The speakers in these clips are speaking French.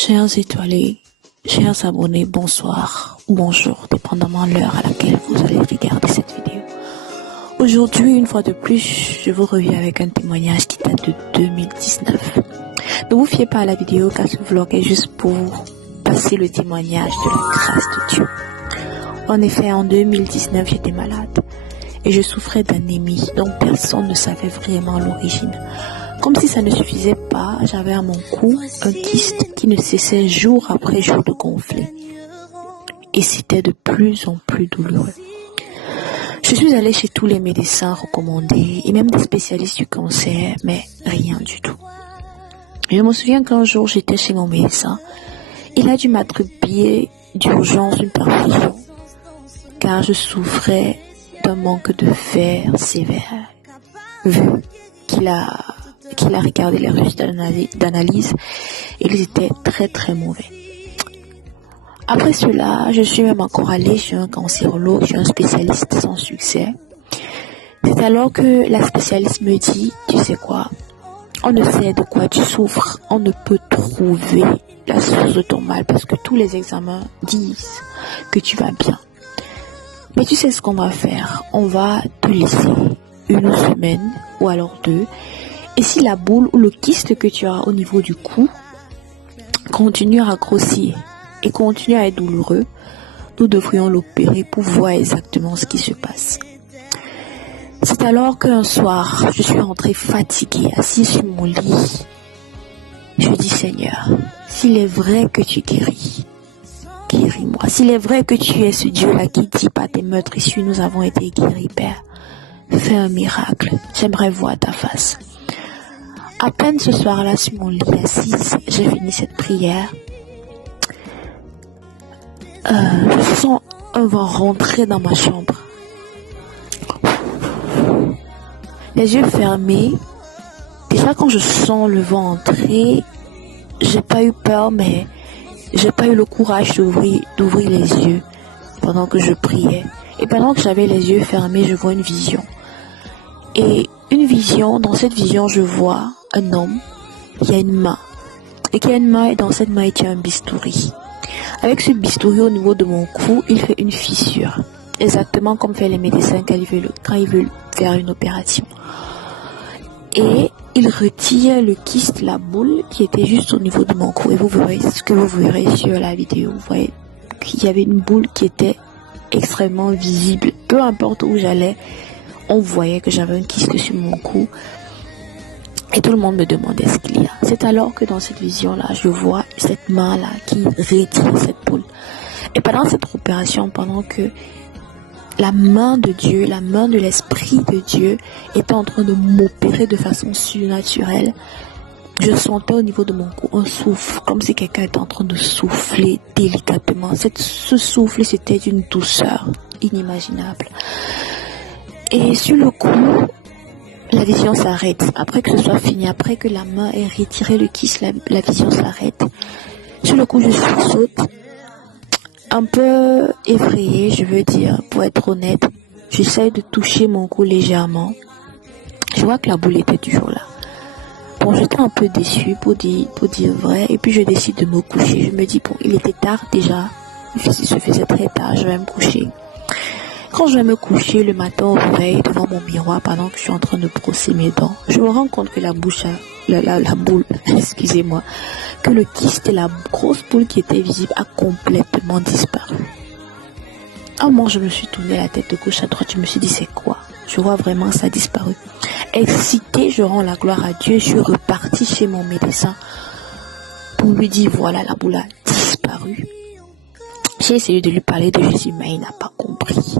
Chers étoilés, chers abonnés, bonsoir ou bonjour, dépendamment de l'heure à laquelle vous allez regarder cette vidéo. Aujourd'hui, une fois de plus, je vous reviens avec un témoignage qui date de 2019. Ne vous fiez pas à la vidéo car ce vlog est juste pour passer le témoignage de la grâce de Dieu. En effet, en 2019, j'étais malade et je souffrais d'anémie dont personne ne savait vraiment l'origine. Comme si ça ne suffisait pas, j'avais à mon cou un kyste qui ne cessait jour après jour de gonfler. Et c'était de plus en plus douloureux. Je suis allée chez tous les médecins recommandés et même des spécialistes du cancer, mais rien du tout. Je me souviens qu'un jour j'étais chez mon médecin. Il a dû m'attribuer d'urgence une perfusion, car je souffrais d'un manque de fer sévère. Vu qu'il a regardé les résultats d'analyse, ils étaient très mauvais. Après cela, je suis même encore allée chez un cancérologue, chez un spécialiste sans succès. C'est alors que la spécialiste me dit, tu sais quoi, on ne sait de quoi tu souffres, on ne peut trouver la source de ton mal parce que tous les examens disent que tu vas bien. Mais tu sais ce qu'on va faire, on va te laisser une semaine ou alors 2. Et si la boule ou le kyste que tu as au niveau du cou continue à grossir et continue à être douloureux, nous devrions l'opérer pour voir exactement ce qui se passe. C'est alors qu'un soir, je suis rentrée fatiguée, assise sur mon lit. Je dis, Seigneur, s'il est vrai que tu guéris, guéris-moi. S'il est vrai que tu es ce Dieu-là qui dit par tes meurtrissures, nous avons été guéris, Père, fais un miracle. J'aimerais voir ta face. À peine ce soir-là, sur mon lit assise, j'ai fini cette prière. Je sens un vent rentrer dans ma chambre. Les yeux fermés. Déjà, quand je sens le vent entrer, j'ai pas eu peur, mais j'ai pas eu le courage d'ouvrir les yeux pendant que je priais. Et pendant que j'avais les yeux fermés, je vois une vision. Et une vision, dans cette vision, je vois un homme qui a une main. Et qui a une main, et dans cette main, il tient un bistouri. Avec ce bistouri au niveau de mon cou, il fait une fissure. Exactement comme fait les médecins quand ils veulent faire une opération. Et il retire le kyste, la boule qui était juste au niveau de mon cou. Et vous verrez ce que vous verrez sur la vidéo. Vous voyez qu'il y avait une boule qui était extrêmement visible. Peu importe où j'allais, on voyait que j'avais un kyste sur mon cou. Et tout le monde me demandait ce qu'il y a. C'est alors que dans cette vision-là, je vois cette main-là qui retire cette boule. Et pendant cette opération, pendant que la main de Dieu, la main de l'Esprit de Dieu était en train de m'opérer de façon surnaturelle, je sentais au niveau de mon cou un souffle, comme si quelqu'un était en train de souffler délicatement. Ce souffle, c'était d'une douceur inimaginable. Et sur le coup, la vision s'arrête. Après que ce soit fini, après que la main ait retiré le kyste, la vision s'arrête. Sur le coup, je sursaute. Un peu effrayée, je veux dire, pour être honnête. J'essaie de toucher mon cou légèrement. Je vois que la boule était toujours là. Bon, j'étais un peu déçue pour dire vrai. Et puis je décide de me coucher. Je me dis, bon, il était tard déjà. Il se faisait très tard, je vais me coucher. Quand je vais me coucher le matin au réveil devant mon miroir pendant que je suis en train de brosser mes dents, je me rends compte que la boule, excusez-moi, que le kyste et la grosse boule qui était visible a complètement disparu. À un moment, je me suis tourné la tête de gauche à droite, je me suis dit c'est quoi? Je vois vraiment ça a disparu. Excitée, je rends la gloire à Dieu, je suis repartie chez mon médecin pour lui dire voilà, la boule a disparu. J'ai essayé de lui parler de Jésus, mais il n'a pas compris.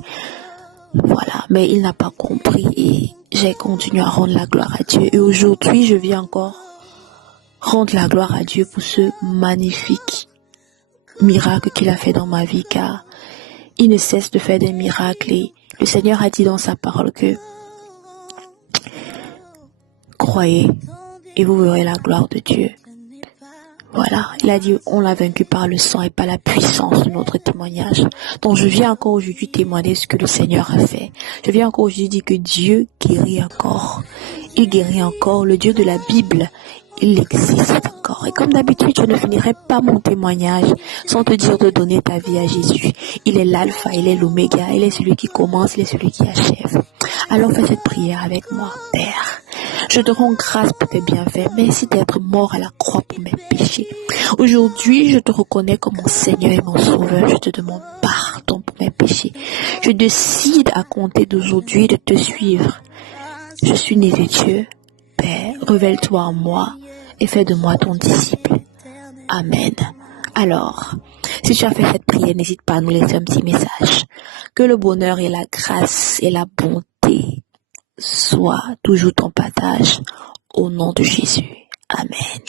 Voilà, mais il n'a pas compris et j'ai continué à rendre la gloire à Dieu. Et aujourd'hui, je viens encore rendre la gloire à Dieu pour ce magnifique miracle qu'il a fait dans ma vie, car il ne cesse de faire des miracles. Et le Seigneur a dit dans sa parole que croyez et vous verrez la gloire de Dieu. Voilà, il a dit, on l'a vaincu par le sang et par la puissance de notre témoignage. Donc je viens encore aujourd'hui témoigner ce que le Seigneur a fait. Je viens encore aujourd'hui dire que Dieu guérit encore. Il guérit encore. Le Dieu de la Bible, il existe encore. Et comme d'habitude, je ne finirai pas mon témoignage sans te dire de donner ta vie à Jésus. Il est l'alpha, il est l'oméga, il est celui qui commence, il est celui qui achève. Alors fais cette prière avec moi, Père. Je te rends grâce pour tes bienfaits. Merci d'être mort à la croix pour mes péchés. Aujourd'hui, je te reconnais comme mon Seigneur et mon Sauveur. Je te demande pardon pour mes péchés. Je décide à compter d'aujourd'hui de te suivre. Je suis né de Dieu. Père, révèle-toi en moi et fais de moi ton disciple. Amen. Alors, si tu as fait cette prière, n'hésite pas à nous laisser un petit message. Que le bonheur et la grâce et la bonté soient toujours ton partage au nom de Jésus. Amen.